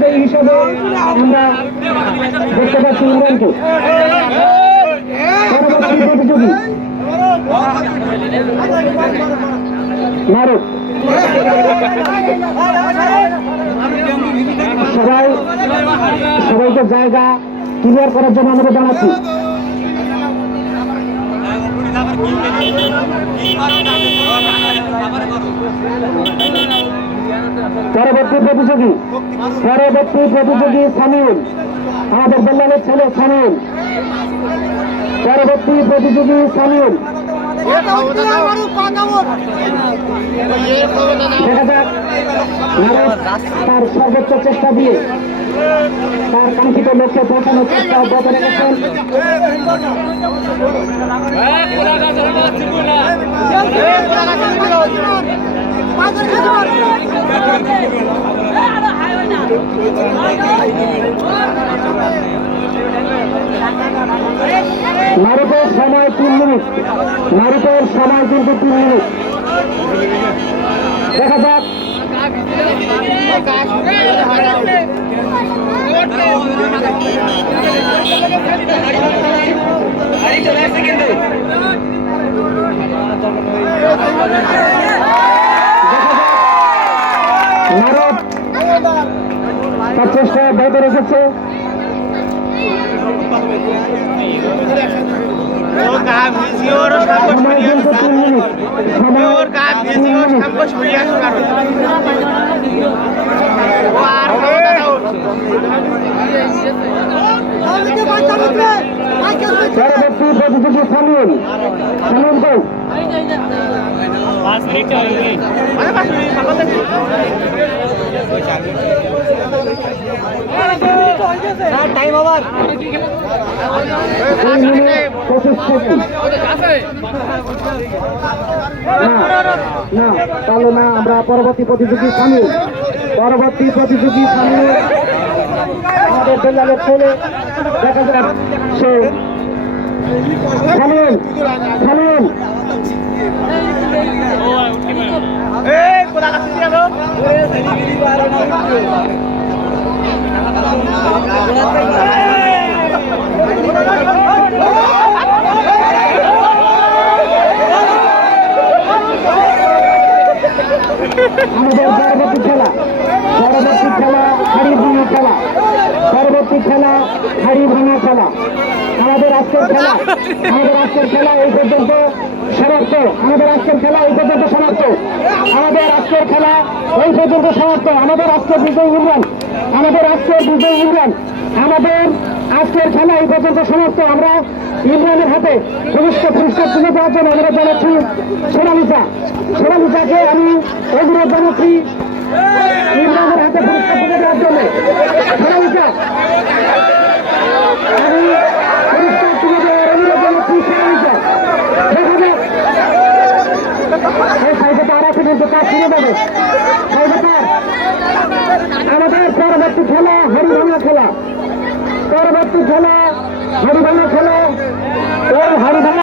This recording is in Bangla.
বিজয়ী হিসেবে আমরা দেখতে পাচ্ছি ইমরানকে। পরবর্তী প্রতিযোগী মারুফ। সবাইকে জায়গা ক্লিয়ার করার জন্য আমরা জানাচ্ছি। পরবর্তী প্রতিযোগী সামিউল, আমাদের বেল্লালের ছেলে সামিউল। পরবর্তী প্রতিযোগী সামিউল। দেখা যাক তার সর্বোচ্চ চেষ্টা দিয়ে তার কাঙ্ক্ষিত লক্ষ্যে পৌঁছানোর চেষ্টা অব্যাহত রেখেছেন। মারুফের সময় 3 মিনিট, মারুফের সময় কিন্তু 3 মিনিট। দেখা যাক মারুফ তার চেষ্টা অব্যাহত রেখেছে। পরবর্তী প্রতিযোগী সামিউল। সামিউল কই? টাইম আবার তাহলে না, আমরা পরবর্তী প্রতিযোগী সামিউল। পরবর্তী প্রতিযোগী সামিউল আমাদের বেল্লালের ছেলে। দেখা যাক সে সামিউল। সামিউল আমাদের পরবর্তী খেলা হাড়ি ভাঙা খেলা। পরবর্তী খেলা হাড়ি ভাঙা খেলা। আমাদের আজকের খেলা এই পর্যন্ত সমাপ্ত। আমাদের আজকের খেলা এই পর্যন্ত সমাপ্ত। আমাদের আজকের বিজয় ইমরান। আমাদের খেলা এই পর্যন্ত সমাপ্ত। আমরা ইমরানের হাতে পুরস্কার তুলে দেওয়ার জন্য অনুরোধ জানাচ্ছি সোনালিসাকে আমি অনুরোধ জানাচ্ছি ইমরানের হাতে পুরস্কার তুলে দেওয়ার জন্য। সোনালিসা, আমি পুরস্কার তুলে দেওয়ার অনুরোধ জানাচ্ছি সোনালিসা। দেখা যাক এই সাইডে আর আছে কিন্তু কাজ শুরু হবে। আমাদের পরবর্তী খেলা হাড়ি ভাঙা খেলা।